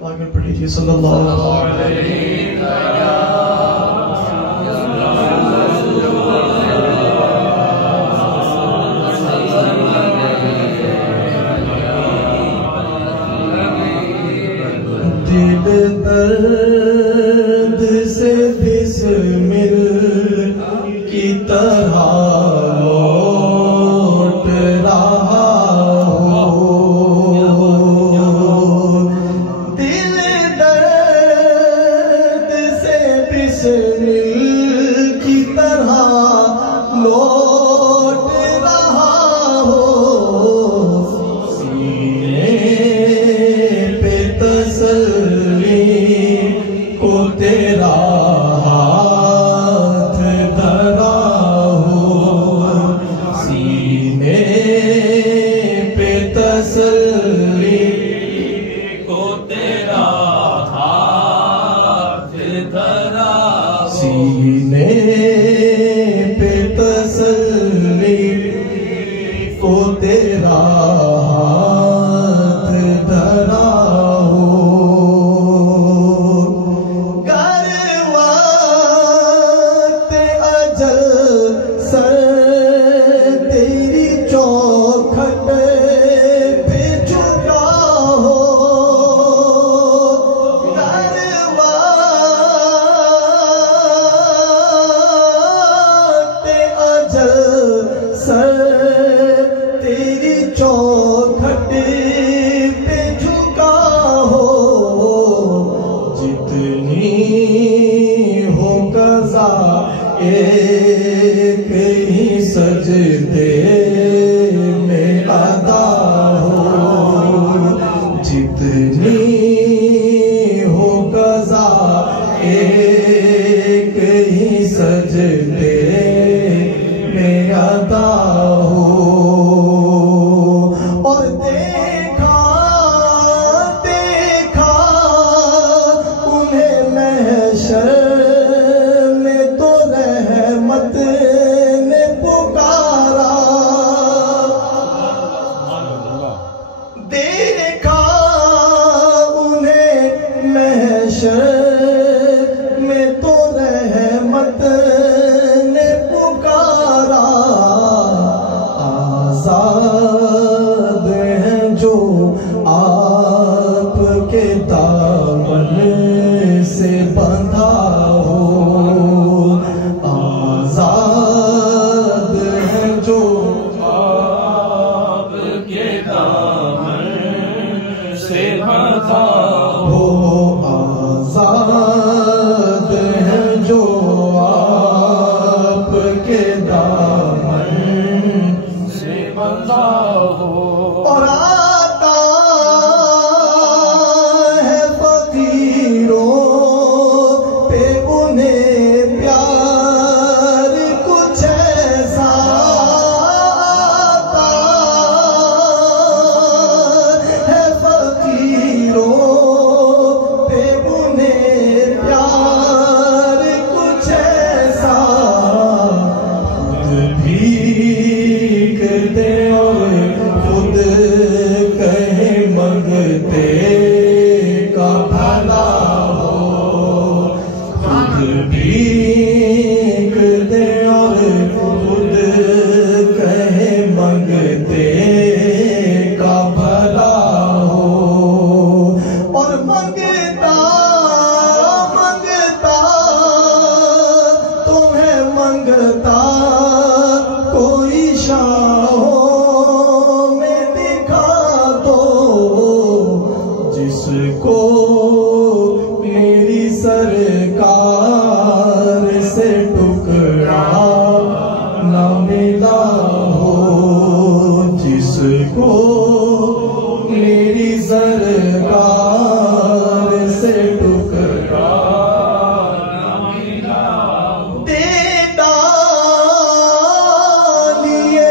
पाक में पढ़िए सल्लल्लाहु अलैहि दिल दर्द से बिस्मिल की तरह लौट रहा हो, दिल दर्द से बिस्मिल की तरह लौट रहा हो, सीने पे तसल्ली को तेरा हाथ धरा हो, सीने पे तसल्ली को तेरा हाथ धरा हो, सीने पे तसल्ली को तेरा हाथ धरा हो, तेरी चौखट पे झुका हो, करवाते अजल सर तेरी चौखट पे झुका हो, जितनी हो कज़ा एक ही सजदे में अदा हो, जितनी हो कज़ा एक ही सजदे में अदा हो, और देखा देखा उन्हें महशर रहमत ने पुकारा, देखा उन्हें महशर में तो रहमत ने पुकारा, आजाद हैं जो आपके दामन से बंधा हो, आजाद है जो आपके दामन से बंधा हो, आजाद है जो आपके दामन से बंधा हो, और आता है फकीरों पे उन्हें प्यार कुछ ऐसा आता है, फकीरों पे उन्हें प्यार कुछ ऐसा, खुद भीख दे और खुद कहे मंगते का भला हो, खुद भीख दे और खुद कहे मंगते का भला हो, और मंगता मंगता तुम्हें मंगता कोई शाहों में दिखा दो, जिसको मेरी सरकार से टुकड़ा न मिला हो, जिसको मेरी सरकार से टुकड़ा न मिला हो, देता लिए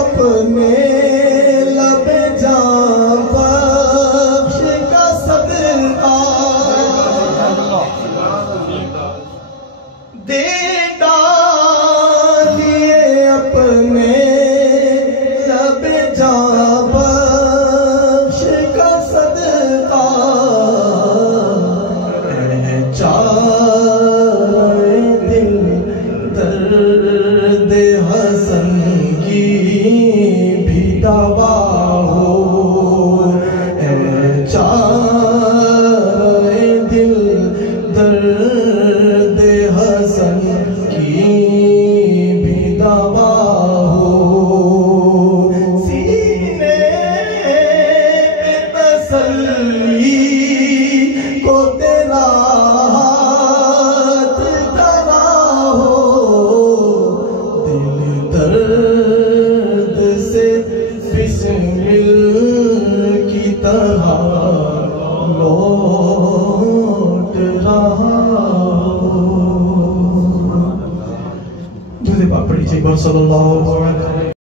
अपने लब जान बख्श का सदका, अकबर सल्लल्लाहु अलैहि